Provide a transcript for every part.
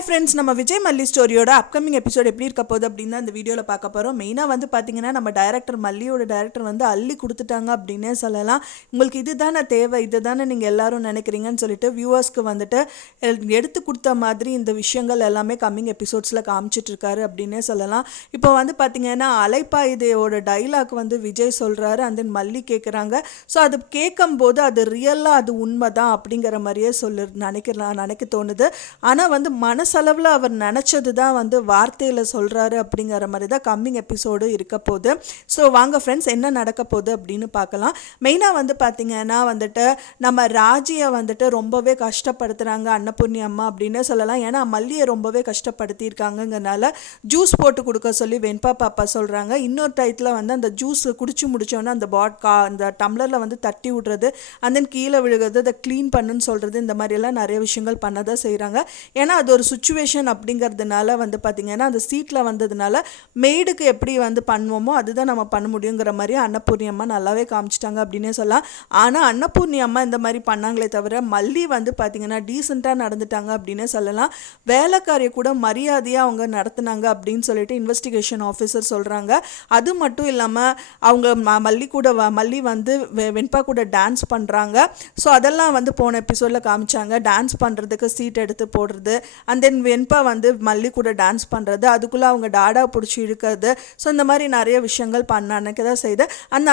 Hi friends, நம்ம விஜய் மல்லி ஸ்டோரியோட upcoming episode எப்படி இருக்க போகுது அப்படின்னு தான் இந்த வீடியோவில் பார்க்க போகிறோம். மெயினாக வந்து பார்த்தீங்கன்னா நம்ம மல்லியோட டைரக்டர் வந்து அள்ளி கொடுத்துட்டாங்க அப்படின்னே சொல்லலாம். உங்களுக்கு இதுதானே தேவை, இதுதானே நீங்கள் எல்லாரும் நினைக்கிறீங்கன்னு சொல்லிட்டு வியூவர்ஸ்க்கு வந்துட்டு எடுத்து கொடுத்த மாதிரி இந்த விஷயங்கள் எல்லாமே கம்மிங் எபிசோட்ஸில் காமிச்சிட்ருக்காரு அப்படின்னே சொல்லலாம். இப்போ வந்து பார்த்தீங்கன்னா அலைப்பாயுதையோட டைலாக் வந்து விஜய் சொல்கிறாரு, அந்த மல்லி கேட்குறாங்க. ஸோ அது கேட்கும்போது அது ரியலாக அது உண்மை தான் அப்படிங்கிற மாதிரியே நினைக்க தோணுது. ஆனால் வந்து மனசளவில் அவர் நினச்சது தான் வந்து வார்த்தையில் சொல்கிறாரு அப்படிங்கிற மாதிரி தான் கம்மிங் எபிசோடு இருக்க போகுது. ஸோ வாங்க ஃப்ரெண்ட்ஸ், என்ன நடக்க போகுது அப்படின்னு பார்க்கலாம். மெயினாக வந்து பார்த்திங்கன்னா வந்துட்டு நம்ம ராஜியை வந்துட்டு ரொம்பவே கஷ்டப்படுத்துகிறாங்க அன்னபூர்ணி அம்மா அப்படின்னு சொல்லலாம். ஏன்னா மல்லியை ரொம்பவே கஷ்டப்படுத்தியிருக்காங்கங்கிறனால ஜூஸ் போட்டு கொடுக்க சொல்லி வெண்பா பாப்பா சொல்கிறாங்க. இன்னொரு டயத்தில் வந்து அந்த ஜூஸ் குடிச்சு முடித்தோன்னே அந்த அந்த டம்ளரில் வந்து தட்டி விடுறது, அந்த கீழே விழுகிறது, அதை க்ளீன் பண்ணுன்னு சொல்கிறது, இந்த மாதிரியெல்லாம் நிறைய விஷயங்கள் பண்ண தான் செய்கிறாங்க. ஏன்னா அது ஒரு சுச்சுவேஷன் அப்படிங்கிறதுனால வந்து பார்த்திங்கன்னா அந்த சீட்டில் வந்ததுனால மெய்டுக்கு எப்படி வந்து பண்ணுவோமோ அதுதான் நம்ம பண்ண முடியுங்கிற மாதிரி அன்னபூர்ணி அம்மா நல்லாவே காமிச்சிட்டாங்க அப்படின்னே சொல்லலாம். ஆனால் அன்னபூர்ணி அம்மா இந்த மாதிரி பண்ணாங்களே தவிர மல்லி வந்து பார்த்திங்கன்னா டீசெண்டாக நடந்துட்டாங்க அப்படின்னே சொல்லலாம். வேலைக்காரியை கூட மரியாதையாக அவங்க நடத்துனாங்க அப்படின்னு சொல்லிட்டு இன்வெஸ்டிகேஷன் ஆஃபீஸர் சொல்கிறாங்க. அது மட்டும் இல்லாமல் அவங்க மல்லி வந்து வெண்பா கூட டான்ஸ் பண்ணுறாங்க. ஸோ அதெல்லாம் வந்து போன எபிசோடில் காமிச்சாங்க. டான்ஸ் பண்ணுறதுக்கு சீட் எடுத்து போடுறது, அண்ட் தென் வெண்பா வந்து மல்லி கூட டான்ஸ் பண்ணுறது, அதுக்குள்ளே அவங்க டாடா பிடிச்சி இழுக்கிறது. ஸோ இந்த மாதிரி நிறைய விஷயங்கள் அன்னைக்கு தான் செய்து.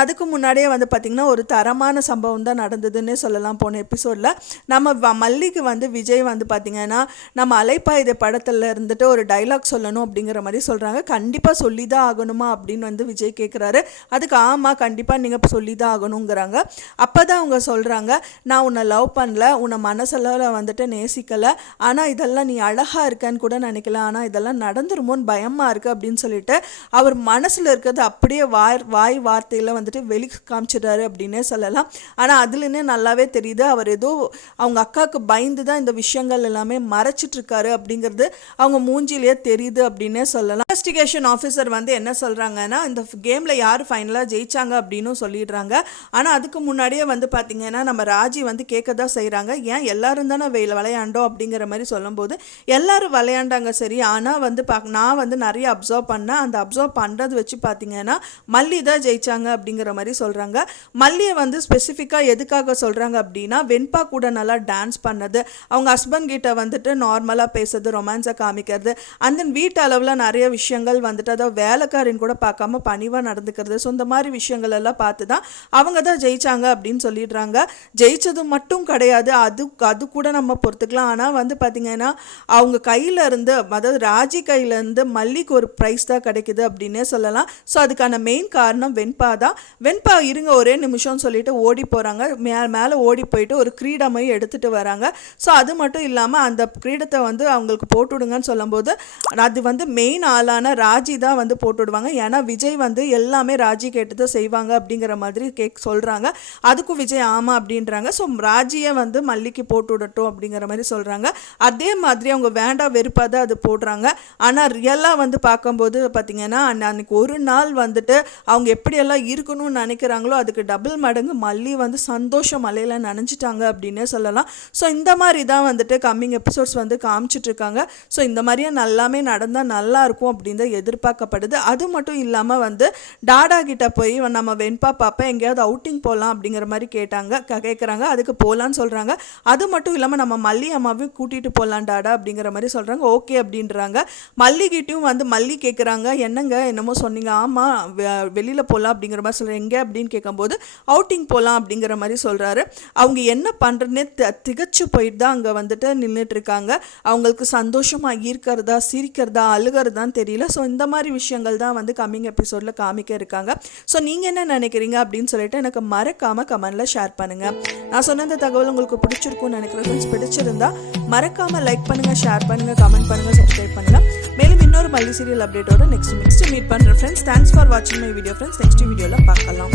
அதுக்கு முன்னாடியே வந்து பார்த்திங்கன்னா ஒரு தரமான சம்பவம் தான் நடந்ததுன்னே சொல்லலாம். போன எபிசோடில் நம்ம மல்லிக்கு வந்து விஜய் வந்து பார்த்திங்கன்னா நம்ம அலைப்பாயுதை படத்தில் இருந்துட்டு ஒரு டைலாக் சொல்லணும் அப்படிங்கிற மாதிரி சொல்கிறாங்க. கண்டிப்பாக சொல்லி தான் ஆகணுமா அப்படின்னு வந்து விஜய் கேட்குறாரு. அதுக்கு ஆமாம், கண்டிப்பாக நீங்கள் சொல்லி தான் ஆகணுங்கிறாங்க. அப்போ தான் அவங்க சொல்கிறாங்க, நான் உன்னை லவ் பண்ணல, உன்னை மனசளவில் வந்துட்டு நேசிக்கலை, ஆனால் இதெல்லாம் நீ அழகாக இருக்கன்னு கூட நினைக்கலாம், ஆனால் இதெல்லாம் நடந்துருமோன்னு பயமாக இருக்குது அப்படின்னு சொல்லிட்டு அவர் மனசில் இருக்கிறது அப்படியே வாய் வார்த்தையில் வந்துட்டு வெளி காமிச்சிடுறாரு அப்படின்னே சொல்லலாம். ஆனால் அதுலன்னே நல்லாவே தெரியுது அவர் ஏதோ அவங்க அக்காவுக்கு பயந்து தான் இந்த விஷயங்கள் எல்லாமே மறைச்சிட்ருக்காரு அப்படிங்கிறது அவங்க மூஞ்சிலேயே தெரியுது அப்படின்னே சொல்லலாம். இன்வெஸ்டிகேஷன் ஆஃபீஸர் வந்து என்ன சொல்கிறாங்கன்னா, இந்த கேமில் யார் ஃபைனலாக ஜெயிச்சாங்க அப்படின்னு சொல்லிடுறாங்க. ஆனால் அதுக்கு முன்னாடியே வந்து பார்த்திங்கன்னா நம்ம ராஜி வந்து கேட்க தான் செய்கிறாங்க, ஏன் எல்லாரும் தானே விளையாண்டோம் அப்படிங்கிற மாதிரி சொல்லும்போது எல்லாரும் விளையாண்டாங்க சரி, ஆனால் வந்து நான் வந்து நிறைய அப்சர்வ் பண்ணேன், அந்த அப்சர்வ் பண்ணுறது வச்சு பார்த்தீங்கன்னா மல்லி தான் ஜெயிச்சாங்க அப்படிங்கிற மாதிரி சொல்கிறாங்க. மல்லியை வந்து ஸ்பெசிஃபிக்காக எதுக்காக சொல்கிறாங்க அப்படின்னா வெண்பா கூட நல்லா டான்ஸ் பண்ணது, அவங்க ஹஸ்பண்ட் கிட்ட வந்துட்டு நார்மலாக பேசுறது, ரொமான்ஸை காமிக்கிறது, அந்த வீட்டு அளவில் நிறைய விஷயங்கள் வந்துட்டு அதாவது வேலைக்காரின் கூட பார்க்காம பணிவாக நடந்துக்கிறது. ஸோ இந்த மாதிரி விஷயங்கள் எல்லாம் பார்த்து தான் அவங்க தான் ஜெயிச்சாங்க அப்படின்னு சொல்லிடுறாங்க. ஜெயிச்சது மட்டும் கிடையாது, அது கூட நம்ம பொறுத்துக்கலாம். ஆனால் வந்து பார்த்திங்கன்னா அவங்க கையிலேருந்து, அதாவது ராஜி கையிலேருந்து மல்லிக்கு ஒரு ப்ரைஸ் தான் கிடைக்குது அப்படின்னே சொல்லலாம். ஸோ அதுக்கான மெயின் காரணம் வெண்பா தான். வெண்பா இருங்க ஒரே நிமிஷம்னு சொல்லிட்டு ஓடி போகிறாங்க, மேலே ஓடி போயிட்டு ஒரு கிரீடமையும் எடுத்துகிட்டு வராங்க. ஸோ அது மட்டும் இல்லாமல் அந்த கிரீடத்தை வந்து அவங்களுக்கு போட்டுவிடுங்கன்னு சொல்லும்போது அது வந்து மெயின் ஆளான ராஜி தான் வந்து போட்டுவிடுவாங்க. ஏன்னா விஜய் வந்து எல்லாமே ராஜி கேட்டு தான் செய்வாங்க அப்படிங்கிற மாதிரி சொல்கிறாங்க. அதுக்கும் விஜய் ஆமாம் அப்படின்றாங்க. ஸோ ராஜியை வந்து மல்லிக்கு போட்டு விடட்டும் அப்படிங்கிற மாதிரி சொல்கிறாங்க. அதே மாதிரி அவங்க வேண்டாம் வெறுப்பாக தான் அது போடுறாங்க. ஆனால் ரியலாக வந்து பார்க்கும்போது பார்த்திங்கன்னா அன்றைக்கி ஒரு நாள் வந்துட்டு அவங்க எப்படியெல்லாம் இருக்கணும்னு நினைக்கிறாங்களோ அதுக்கு டபுள் மடங்கு மல்லி வந்து சந்தோஷம் மலையில் நனைஞ்சிட்டாங்க அப்படின்னே சொல்லலாம். ஸோ இந்த மாதிரி தான் வந்துட்டு கம்மிங் எபிசோட்ஸ் வந்து காமிச்சிட்ருக்காங்க. ஸோ இந்த மாதிரியே நல்லாமே நடந்தால் நல்லாயிருக்கும் அப்படின்னு தான் எதிர்பார்க்கப்படுது. அது மட்டும் இல்லாமல் வந்து டாடா கிட்ட போய் நம்ம வெண்பா பாப்பா எங்கேயாவது அவுட்டிங் போகலாம் அப்படிங்கிற மாதிரி கேட்குறாங்க. அதுக்கு போகலான்னு சொல்கிறாங்க. அது மட்டும் இல்லாமல் நம்ம மல்லி அம்மாவையும் கூட்டிகிட்டு போகலாம் டாடா அப்படிங்கிற மாதிரி சொல்கிறாங்க. ஓகே அப்படின்றாங்க. மல்லிகிட்டையும் வந்து மல்லி கேட்குறாங்க, என்னங்க என்னமோ சொன்னீங்க, ஆமாம் வெளியில் போகலாம் அப்படிங்கிற மாதிரி சொல்கிறேன், எங்கே அப்படின்னு கேட்கும்போது அவுட்டிங் போகலாம் அப்படிங்கிற மாதிரி சொல்கிறாரு. அவங்க என்ன பண்ணுறதுனே திகச்சு போயிட்டு தான் அங்கே வந்துட்டு நின்றுட்டுருக்காங்க. அவங்களுக்கு சந்தோஷமாக இருக்கிறதா சிரிக்கிறதா அழுகிறதான்னு தெரியல. ஸோ இந்த மாதிரி விஷயங்கள் தான் வந்து கம்மிங் எபிசோடில் காமிக்க இருக்காங்க. ஸோ நீங்கள் என்ன நினைக்கிறீங்க அப்படின்னு சொல்லிட்டு எனக்கு மறக்காமல் கமெண்டில் ஷேர் பண்ணுங்கள். நான் சொன்ன இந்த தகவல் உங்களுக்கு பிடிச்சிருக்கும்னு நினைக்கிறேன். ஃப்ரெண்ட்ஸ் பிடிச்சிருந்தா மறக்காமல் லைக் பண்ணுங்கள், ஷேர் பண்ணுங்கள், கமெண்ட் பண்ணுங்கள், சப்ஸ்கிரைப் பண்ணுங்கள். மேலும் இன்னொரு மல்லி சீரியல் அப்டேட்டோட நெக்ஸ்ட் மீட் பண்ணுறேன் ஃப்ரெண்ட்ஸ். தேங்க்ஸ் ஃபார் வாட்சிங் மை வீடியோ ஃப்ரெண்ட்ஸ். நெக்ஸ்ட் வீடியோவில் பார்க்கலாம்.